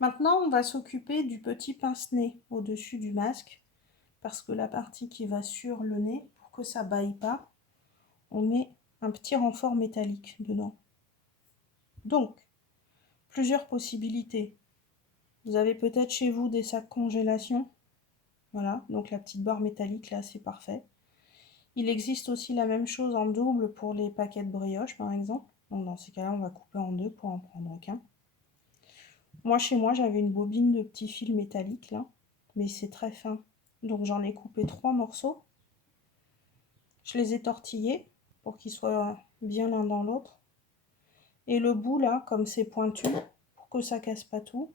Maintenant, on va s'occuper du petit pince-nez au-dessus du masque, parce que la partie qui va sur le nez, pour que ça baille pas, on met un petit renfort métallique dedans. Donc, plusieurs possibilités. Vous avez peut-être chez vous des sacs congélation. Voilà, donc la petite barre métallique là, c'est parfait. Il existe aussi la même chose en double pour les paquets de brioche, par exemple. Donc dans ces cas-là, on va couper en deux pour en prendre qu'un. Moi, chez moi, j'avais une bobine de petits fils métalliques là, mais c'est très fin. Donc j'en ai coupé 3 morceaux. Je les ai tortillés pour qu'ils soient bien l'un dans l'autre. Et le bout là, comme c'est pointu, pour que ça casse pas tout,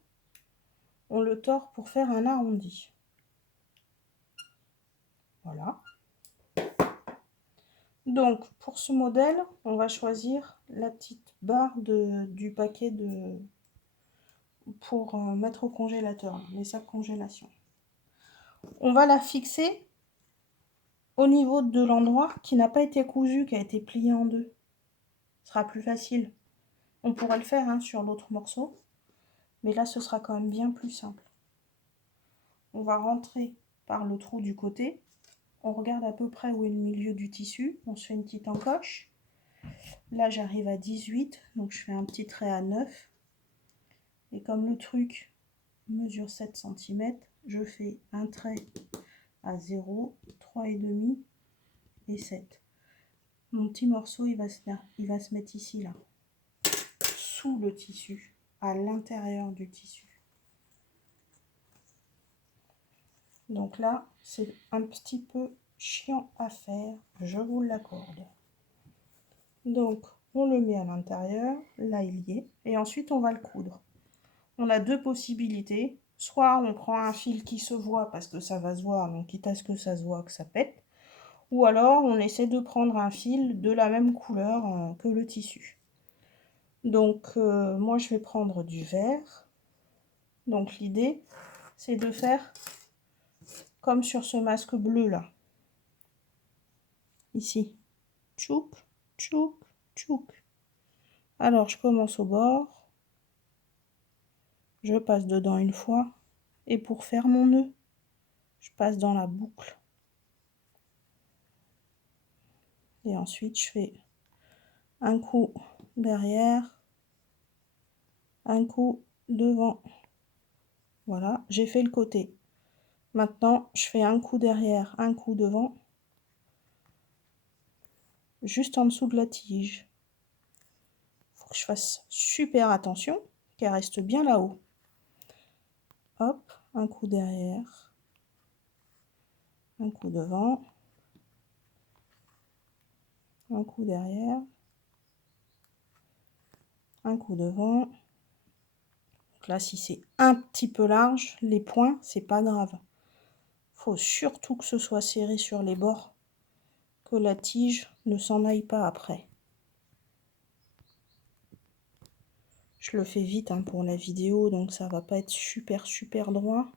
on le tord pour faire un arrondi. Voilà. Donc pour ce modèle, on va choisir la petite barre du paquet pour mettre au congélateur, les sacs congélation. On va la fixer au niveau de l'endroit qui n'a pas été cousu, qui a été plié en deux. Ce sera plus facile. On pourrait le faire sur l'autre morceau, mais là ce sera quand même bien plus simple. On va rentrer par le trou du côté. On regarde à peu près où est le milieu du tissu. On se fait une petite encoche. Là j'arrive à 18, donc je fais un petit trait à 9. Et comme le truc mesure 7 cm, je fais un trait à 0, 3,5 et 7. Mon petit morceau, il va se mettre ici, là, sous le tissu, à l'intérieur du tissu. Donc là, c'est un petit peu chiant à faire, je vous l'accorde. Donc, on le met à l'intérieur, là il y est, et ensuite on va le coudre. On a deux possibilités. Soit on prend un fil qui se voit parce que ça va se voir, donc quitte à ce que ça se voit, que ça pète. Ou alors on essaie de prendre un fil de la même couleur que le tissu. Donc moi je vais prendre du vert. Donc l'idée c'est de faire comme sur ce masque bleu là. Ici. Tchouk, tchouk, tchouk. Alors je commence au bord. Je passe dedans une fois. Et pour faire mon nœud, je passe dans la boucle. Et ensuite je fais un coup derrière, un coup devant. Voilà, j'ai fait le côté. Maintenant, je fais un coup derrière, un coup devant, juste en dessous de la tige. Il faut que je fasse super attention, qu'elle reste bien là-haut. Hop, un coup derrière, un coup devant, un coup derrière, un coup devant. Donc là, si c'est un petit peu large, les points, c'est pas grave. Faut surtout que ce soit serré sur les bords, que la tige ne s'en aille pas après. Je le fais vite pour la vidéo, donc ça va pas être super droit.